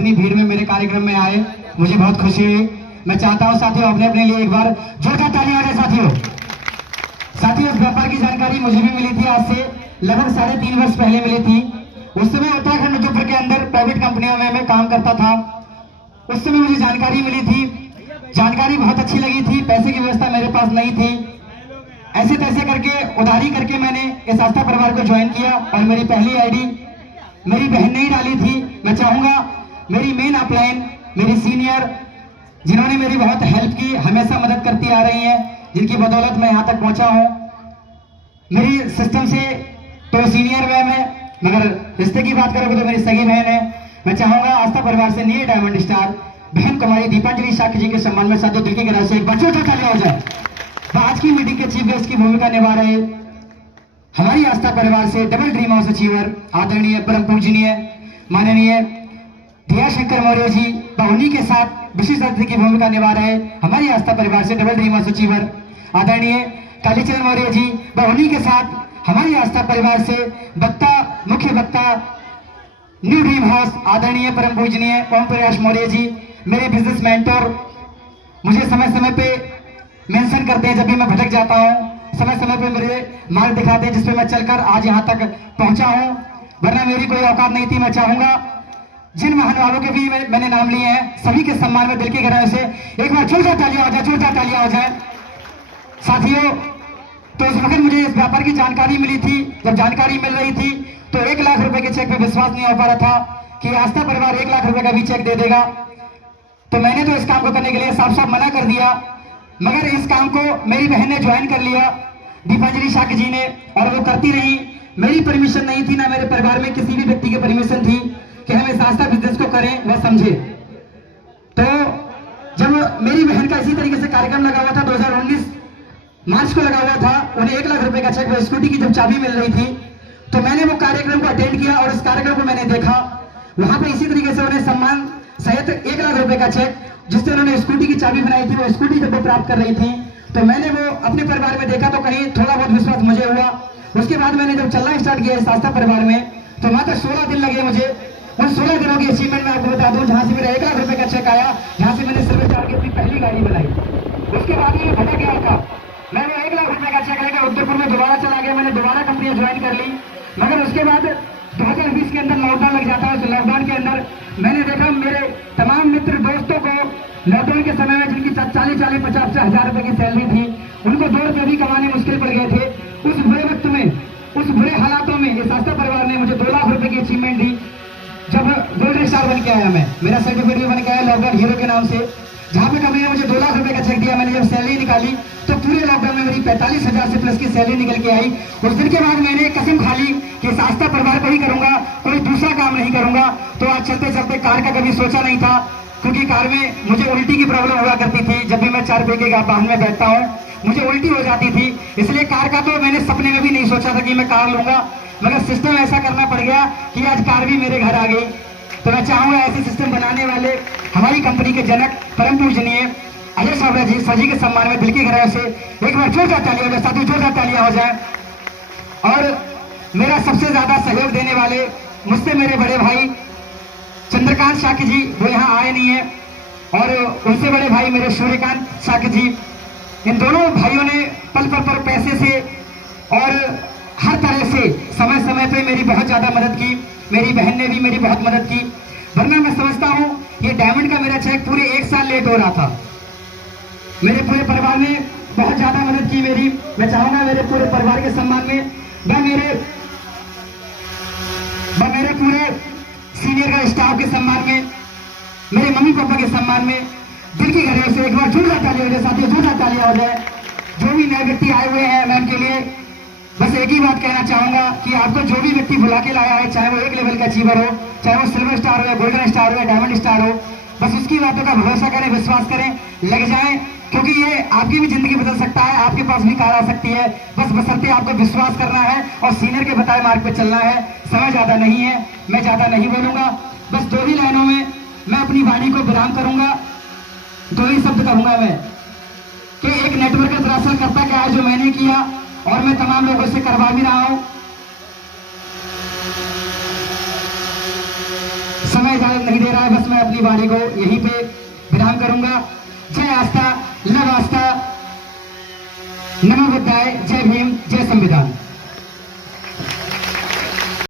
इतनी भीड़ में मेरे कार्यक्रम में आए, मुझे बहुत खुशी हुई। मैं चाहता हूं साथियों अपने लिए एक बार जोरदार तालियां हो जाए। साथियों इस व्यापार की जानकारी मुझे भी मिली थी, आज से लगभग 3.5 वर्ष पहले मिली थी। उस समय उत्तराखंड उद्योगपुर के अंदर प्राइवेट कंपनियों में मैं काम करता था। उस समय मुझे जानकारी मिली थी, जानकारी बहुत अच्छी लगी थी। पैसे की व्यवस्था मेरे पास नहीं थी, ऐसे तैसे करके उधारी करके मैंने इस आस्था परिवार को ज्वाइन किया और मेरी पहली आईडी मेरी बहन ने ही डाली थी। मैं चाहूंगा मेरी मेन अपलाइन, मेरी सीनियर जिन्होंने मेरी बहुत हेल्प की, हमेशा मदद करती आ रही हैं, जिनकी बदौलत मैं यहाँ तक पहुंचा हूँ। मेरी सिस्टम से तो सीनियर मैम है, मगर रिश्ते की बात करोगे तो मेरी सगी बहन है। मैं चाहूंगा आस्था परिवार से नील डायमंड स्टार बहन कुमारी दीपांजलि शाक्य जी के सम्मान में साथियों दिल की गहराई से एक बार जोरदार तालियां हो जाए। आज की मीटिंग के चीफ गेस्ट की भूमिका निभा रहे हमारी आस्था परिवार से डबल ड्रीम हाउस अचीवर आदरणीय परम पूजनीय माननीय दिया शंकर मौर्य जी, उन्हीं के साथ विशिष्ट अतिथि की भूमिका निभा रहे हमारी आस्था परिवार से डबल ड्रीम हाउस अचीवर आदरणीय कालीचरण मौर्य जी, उन्हीं के साथ हमारी आस्था परिवार से मुख्य वक्ता न्यू ड्रीम हाउस आदरणीय परम पूजनीय ओम प्रकाश मौर्य जी, मेरे बिजनेस मेंटर। मुझे समय समय पे मेंशन करते हैं जब भी मैं भटक जाता हूं, समय समय पे मुझे मार्ग दिखाते हैं जिसपे मैं चलकर आज यहां तक पहुंचा हूं, वरना मेरी कोई औकात नहीं थी। मैं चाहूंगा जिन महानुभावों के भी मैंने नाम लिए हैं, सभी के सम्मान में दिल की गहराई से एक बार जोरदार तालियां हो जाए, जोरदार तालियां हो जाए। साथियों तो उस वक्त मुझे इस व्यापार की जानकारी मिली थी। जब जानकारी मिल रही थी तो 1 लाख रुपए के चेक पे विश्वास नहीं हो पा रहा था कि आस्था परिवार 1 लाख रुपए का भी चेक दे देगा। तो मैंने तो इस काम को करने के लिए साफ साफ मना कर दिया, मगर इस काम को मेरी बहन ने ज्वाइन कर लिया, दीपांजलि शाक्य जी ने, और वो करती रही। मेरी परमिशन नहीं थी, ना मेरे परिवार में किसी भी व्यक्ति की परमिशन थी कि हम इस आस्था बिजनेस को करें, वह समझे। तो जब मेरी बहन का इसी तरीके से कार्यक्रम लगा हुआ था 2019 मार्च को लगा हुआ था, उन्हें 1 लाख रुपए का चेक व स्कूटी की जब चाबी मिल रही थी, तो मैंने वो कार्यक्रम को अटेंड किया और इस कार्यक्रम को मैंने देखा। वहां पर इसी तरीके से उन्हें सम्मान सहित 1 लाख रुपए का चेक, जिससे उन्होंने स्कूटी की चाबी बनाई थी, वो स्कूटी जब वो प्राप्त कर रही थी, तो मैंने वो अपने परिवार में देखा तो कहीं थोड़ा बहुत विश्वास मुझे हुआ। उसके बाद मैंने जब चलना स्टार्ट किया इस आस्था परिवार में, तो मात्र 16 दिन लगे मुझे। उन 16 दिनों की अचीवमेंट मैं आपको बता दूं, जहां से मेरा 1 लाख रुपए का चेक आया, जहां से मैंने सर्विस चार्ज की अपनी पहली गाड़ी बनाई। उसके बाद ये भटक गया था, मैं वो 1 लाख रुपए का चेक लेकर उद्योगपुर में दोबारा चला गया। मैंने दोबारा कंपनी ज्वाइन कर ली, मगर उसके बाद 2020 के अंदर लॉकडाउन लग जाता है। उस लॉकडाउन के अंदर मैंने देखा मेरे तमाम मित्र दोस्तों को लॉकडाउन के समय में जिनकी 40-50 हजार रुपए की सैलरी थी, उनको 2 रुपए भी कमाने मुश्किल पड़ गए थे। उस बुरे वक्त में, उस बुरे हालातों में इस आस्था परिवार ने मुझे 2 लाख रुपए की अचीवमेंट दी। जब गोल्डन स्टार बन के आया, मैं मेरा सर्टिफिकेट बन के आया लॉकडाउन हीरो के नाम से, जहां पे कंपनी ने मुझे 2 लाख रुपए का चेक दिया। मैंने जब सैलरी निकाली तो पूरे लॉकडाउन में मेरी 45,000 से प्लस की सैलरी निकल के आई। उस दिन के बाद मैंने कसम खा ली कि इस आस्था परिवार को ही करूंगा, कोई दूसरा काम नहीं करूंगा। तो आज चलते चलते कार का कभी सोचा नहीं था, क्योंकि कार में मुझे उल्टी की प्रॉब्लम हुआ करती थी। जब भी मैं 4 पहिए के वाहन में बैठता हूँ मुझे उल्टी हो जाती थी, इसलिए कार का तो मैंने सपने में भी नहीं सोचा था कि मैं कार लूंगा, मगर सिस्टम ऐसा करना पड़ गया कि आज कार भी मेरे घर आ गई। तो मैं चाहूंगा ऐसे सिस्टम बनाने वाले हमारी कंपनी के जनक परम पूजनीय अजय सावरा जी, सजी के सम्मान में दिल की गहराई से एक बार जोरदार तालियां हो जाए, साथियों जोरदार तालियां हो जाए। और मेरा सबसे ज्यादा सहयोग देने वाले मुझसे मेरे बड़े भाई चंद्रकांत शाक्य जी, वो यहाँ आए नहीं है, और उनसे बड़े भाई मेरे सूर्यकांत शाक्य जी। इन दोनों भाइयों ने पल पल पर पैसे से और हर तरह से समय समय पे मेरी बहुत ज्यादा मदद की। मेरी बहन ने भी मेरी बहुत मदद की, वरना मैं समझता हूँ ये डायमंड का मेरा चेक पूरे 1 साल लेट हो रहा था। मेरे पूरे परिवार ने बहुत ज्यादा मदद की मेरी। मैं चाहूंगा मेरे पूरे परिवार के सम्मान में, मैं मेरे पूरे सीनियर का स्टाफ के सम्मान में, मेरे मम्मी पापा के सम्मान में दिल की गहराई से एक बार जोरदार तालियां हो जाए, साथियों जोरदार तालियां हो जाए। जो भी नए व्यक्ति आए हुए हैं, मैं उनके लिए बस एक ही बात कहना चाहूंगा कि आपको जो भी व्यक्ति बुला के लाया है, चाहे वो 1 लेवल का अचीवर हो, चाहे वो सिल्वर स्टार हो, गोल्डन स्टार हो, डायमंड स्टार हो, बस उसकी बातों का भरोसा करें, विश्वास करें, लग जाएं, क्योंकि ये आपकी भी जिंदगी बदल सकता है। आपके पास भी कार आ सकती है, बस बशर्ते आपको विश्वास करना है और सीनियर के बताए मार्ग पे चलना है। समय ज्यादा नहीं है, मैं ज्यादा नहीं बोलूंगा, बस 2 ही लाइनों में मैं अपनी वाणी को विराम करूंगा। 2 ही शब्द कहूंगा मैं कि एक नेटवर्क दरअसल करता क्या है जो मैंने किया और मैं तमाम लोगों से करवा भी रहा हूं। समय इजाजत नहीं दे रहा है, बस मैं मैं अपनी वाणी को यहीं पे विराम करूंगा। जय आस्था, लव आस्था, नमो बुद्धाय, जय भीम, जय